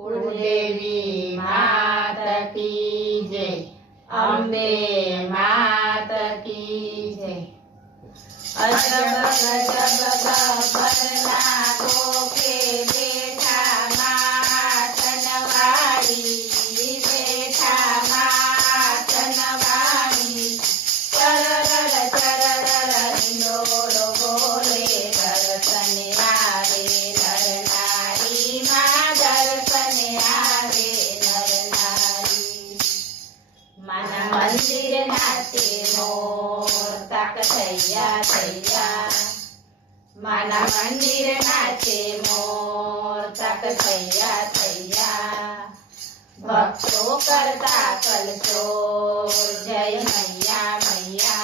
कुलदेवी मात की जय, अम्बे मात की जय। अजब गजब गब्बरना कोके बेठा मातनवाड़ी, बेठा मातनवाड़ी। चररर चररर हिंडोळो बोले, दर्शन आवे नर नारी, मां दर्शन आवे नर नारी। मन मंदिर नाचे मोर, तक थैया थैया। मन मंदिर नाचे मोर, तक थैया थैया। भक्तों करता कलशोर, जय मैया मैया।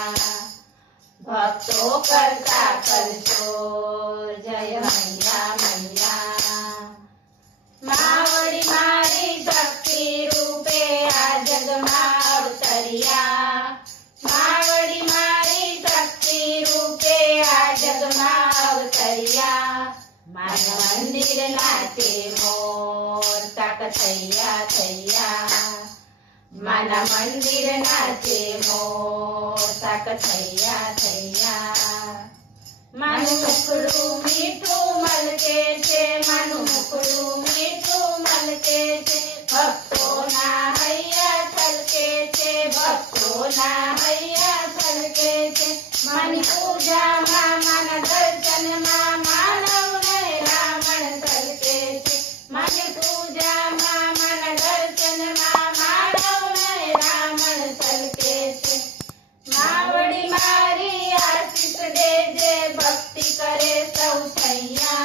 भक्तों करता कलशोर, जय मैया मैया। मावड़ी मारी शक्ति रूपे आ जग मां अवतरिया। मावड़ी मारी शक्ति रूपे आ जग मां अवतरिया। मन मंदिर नाचे मोर, तक थैया थैया। मन मंदिर नाचे मोर, तक थैया थैया। मनु मुखड़ू मीठू मलके छे, मनु मुखड़ू मीठू मलके छे। भक्तों ना हैया छलके छे, भक्तों ना हैया छलके छे। मन पूजा मां मन दर्शन मां, मानव ने रावण छलके छे। मन पूजा मां मन दर्शन मां, मानव ने रावण छलके छे। मावड़ी मारी आशीष देजे, भक्ति करे सौ थैया।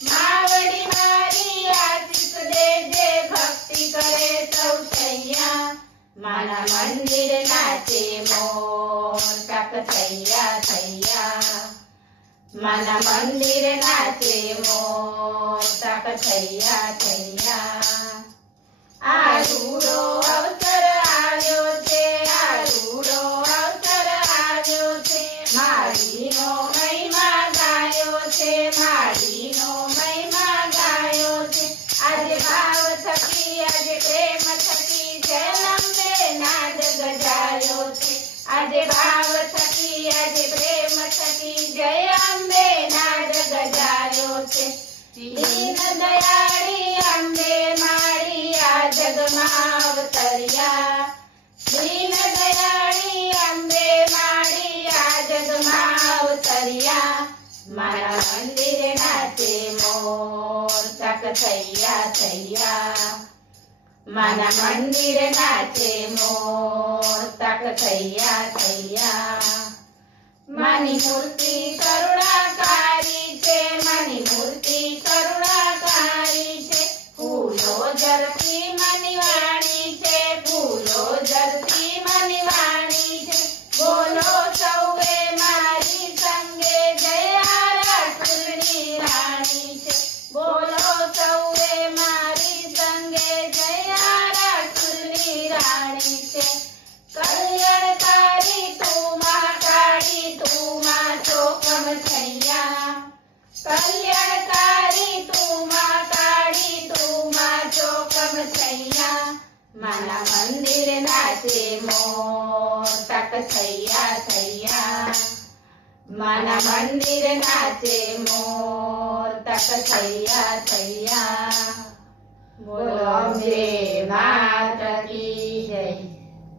मावड़ी मारी आशीष देजे, भक्ति करे सौ थैया। मन मंदिर नाचे मोर, तक थैया थैया। मन मंदिर नाचे मोर, तक थैया थैया। आरूड़ो अवसर આવ્યો છે, આરૂડો અવસર આવ્યો છે। માળીનો મહિમા ગાયો છે, માળીનો મહિમા ગાયો છે। આજે ભાવ થકી આજે પ્રેમ થકી જય અંબે નાદ ગજાયો છે। આજે ભાવ થકી આજે પ્રેમ થકી જય અંબે નાદ ગજાયો છે। દીન દયાળી અંબે માળી આ જગમાં અવતર્યા। દીન દયાળી અંબે માળી આ જગમાં અવતર્યા। મારા મંદિર નાચે મોર, તક થૈયા થૈયા। મારા મંદિર નાચે મોર, તક થૈયા થૈયા। માની મૂર્તિ કરુણાકારી છે, માની મૂર્તિ કરુણાકારી છે। ફૂલો જરતી મની વાણી છે, ફૂલો જરતી મની વાણી છે। બોલો સૌએ મારી સંગે, જય રાસુલની રાણી છે। બોલો સૌએ મારી સંગે, જય રાસુલની રાણી છે। કલ્યાણકારી તું મહાકાળી, તું માં ચોકમ થૈયા। કલ્યાણકારી તું મહાકાળી, તું માં ચોકમ થૈયા। મારા મંદિર નાચે મોર, તક થૈયા થૈયા। મારા મંદિર નાચે મોર, તક થૈયા થૈયા।